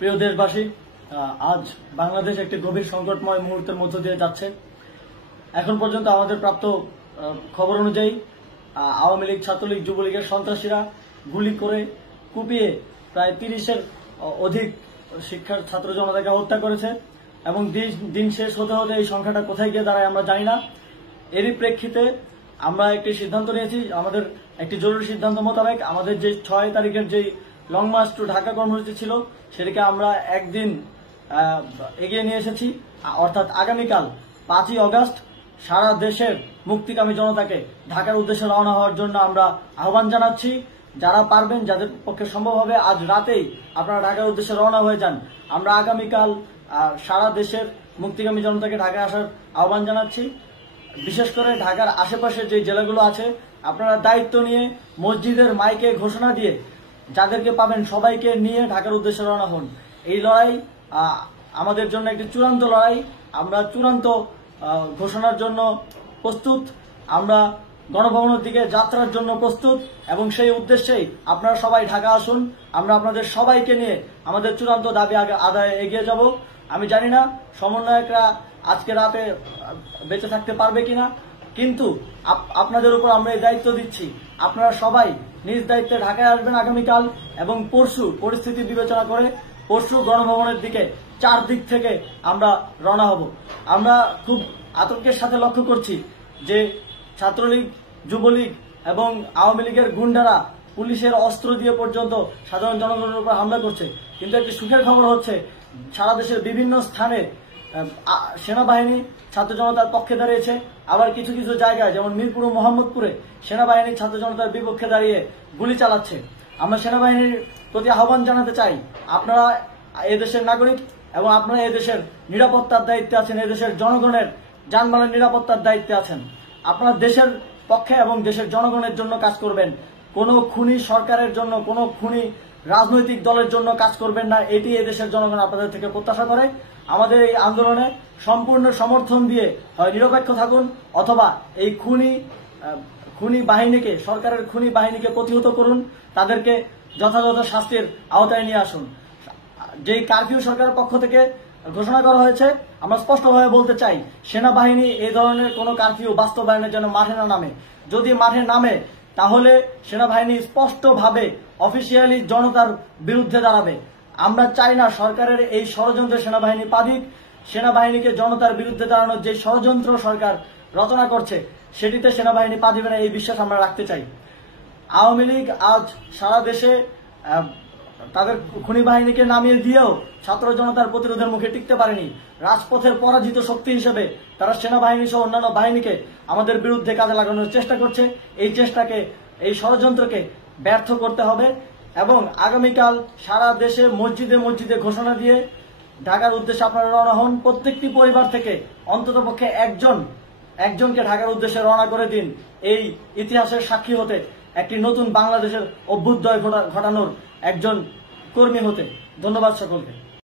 প্রিয় দেশবাসী, আজ বাংলাদেশ একটি গভীর সংকটময় মুহূর্তের মধ্য দিয়ে যাচ্ছে। এখন পর্যন্ত আমাদের প্রাপ্ত খবর অনুযায়ী আওয়ামী লীগ, ছাত্রলীগ, যুবলীগের সন্ত্রাসীরা গুলি করে কুপিয়ে প্রায় 30-এর অধিক শিক্ষার ছাত্র জনতাকে হত্যা করেছে এবং দিন শেষ হতে হতে এই সংখ্যাটা কোথায় গিয়ে দাঁড়ায় আমরা জানি না। এরই প্রেক্ষিতে আমরা একটি সিদ্ধান্ত নিয়েছি। আমাদের একটি জরুরি সিদ্ধান্ত মোতাবেক আমাদের যে 6 তারিখের যে লং মার্চ টু ঢাকা কর্মসূচি ছিল সেটিকে আমরা একদিন এগিয়ে নিয়ে এসেছি। অর্থাৎ আগামীকাল 5ই আগস্ট সারা দেশের মুক্তিকামী জনতাকে ঢাকার উদ্দেশ্যে রওনা হওয়ার জন্য আমরা আহ্বান জানাচ্ছি। যারা পারবেন, যাদের পক্ষে সম্ভব হবে, আজ রাতেই আপনারা ঢাকার উদ্দেশ্যে রওনা হয়ে যান। আমরা আগামীকাল সারা দেশের মুক্তিকামী জনতাকে ঢাকায় আসার আহ্বান জানাচ্ছি। বিশেষ করে ঢাকার আশেপাশের যে জেলাগুলো আছে, আপনারা দায়িত্ব নিয়ে মসজিদের মাইকে ঘোষণা দিয়ে যাদেরকে পাবেন সবাইকে নিয়ে ঢাকার উদ্দেশ্যে রওনা হন। এই লড়াই আমাদের জন্য একটি চূড়ান্ত লড়াই। আমরা চূড়ান্ত ঘোষণার জন্য প্রস্তুত। আমরা গণভবনের দিকে যাত্রার জন্য প্রস্তুত এবং সেই উদ্দেশ্যেই আপনারা সবাই ঢাকা আসুন। আমরা আপনাদের সবাইকে নিয়ে আমাদের চূড়ান্ত দাবি আদায়ে এগিয়ে যাব। আমি জানি না সমন্বয়করা আজকে রাতে বেঁচে থাকতে পারবে কিনা, কিন্তু আপনাদের উপর আমরা এই দায়িত্ব দিচ্ছি। আপনারা সবাই নিজ দায়িত্বে ঢাকায় আসবেন আগামীকাল এবং পরশু পরিস্থিতি বিবেচনা করে পরশু গণভবনের দিকে 4 দিক থেকে আমরা রওনা হব। আমরা খুব আতঙ্কের সাথে লক্ষ্য করছি যে ছাত্রলীগ, যুবলীগ এবং আওয়ামী লীগের গুন্ডারা পুলিশের অস্ত্র দিয়ে পর্যন্ত সাধারণ জনগণের উপর হামলা করছে। কিন্তু একটি সুখের খবর হচ্ছে, সারা দেশের বিভিন্ন স্থানে সেনাবাহিনী ছাত্র জনতার পক্ষে দাঁড়িয়েছে। আবার কিছু কিছু জায়গায় যেমন মিরপুর ও মোহাম্মদপুরে সেনাবাহিনী ছাত্র জনতার বিপক্ষে দাঁড়িয়ে গুলি চালাচ্ছে। আমরা সেনাবাহিনীর প্রতি আহ্বান জানাতে চাই, আপনারা এদেশের নাগরিক এবং আপনারা এদেশের নিরাপত্তার দায়িত্বে আছেন, এদেশের জনগণের যানবাহনের নিরাপত্তার দায়িত্বে আছেন। আপনারা দেশের পক্ষে এবং দেশের জনগণের জন্য কাজ করবেন। কোনো খুনি সরকারের জন্য, কোনো খুনি রাজনৈতিক দলের জন্য কাজ করবেন না। এটি এদেশের জনগণ আপনাদের থেকে প্রত্যাশা করে। আমাদের এই আন্দোলনে সম্পূর্ণ সমর্থন দিয়ে হয় নিরপেক্ষ থাকুন, অথবা এই খুনি বাহিনীকে, সরকারের খুনি বাহিনীকে প্রতিহত করুন, তাদেরকে যথাযথ শাস্তির আওতায় নিয়ে আসুন। যেই কারফিউ সরকারের পক্ষ থেকে ঘোষণা করা হয়েছে, আমরা স্পষ্টভাবে বলতে চাই, সেনাবাহিনী এই ধরনের কোনো কারফিউ বাস্তবায়নের জন্য মাঠে না নামে। যদি মাঠে নামে তাহলে সেনাবাহিনী স্পষ্টভাবে অফিসিয়ালি জনতার বিরুদ্ধে দাঁড়াবে। আমরা চাই না সরকারের এই ষড়যন্ত্রে সেনাবাহিনী পা দিক। সেনাবাহিনীকে জনতার বিরুদ্ধে দাঁড়ানোর যে ষড়যন্ত্র সরকার রচনা করছে সেটিতে সেনাবাহিনী পা দিবে না, এই বিশ্বাস আমরা রাখতে চাই। আওয়ামী লীগ আজ সারা দেশে তাদের খুনি বাহিনীকে নামিয়ে দিয়েও ছাত্র জনতার প্রতিরোধের মুখে টিকতে পারেনি। রাজপথের পরাজিত শক্তি হিসেবে তারা সেনাবাহিনী সহ অন্যান্য বাহিনীকে আমাদের বিরুদ্ধে কাজে লাগানোর চেষ্টা করছে। এই চেষ্টাকে, এই ষড়যন্ত্রকে ব্যর্থ করতে হবে এবং আগামীকাল সারা দেশে মসজিদে মসজিদে ঘোষণা দিয়ে ঢাকার উদ্দেশ্যে আপনারা রওনা হন। প্রত্যেকটি পরিবার থেকে অন্ততপক্ষে একজনকে ঢাকার উদ্দেশ্যে রওনা করে দিন, এই ইতিহাসের সাক্ষী হতে, একটি নতুন বাংলাদেশের অভ্যুদয় ঘটানোর একজন কর্মী হতে। ধন্যবাদ সকলকে।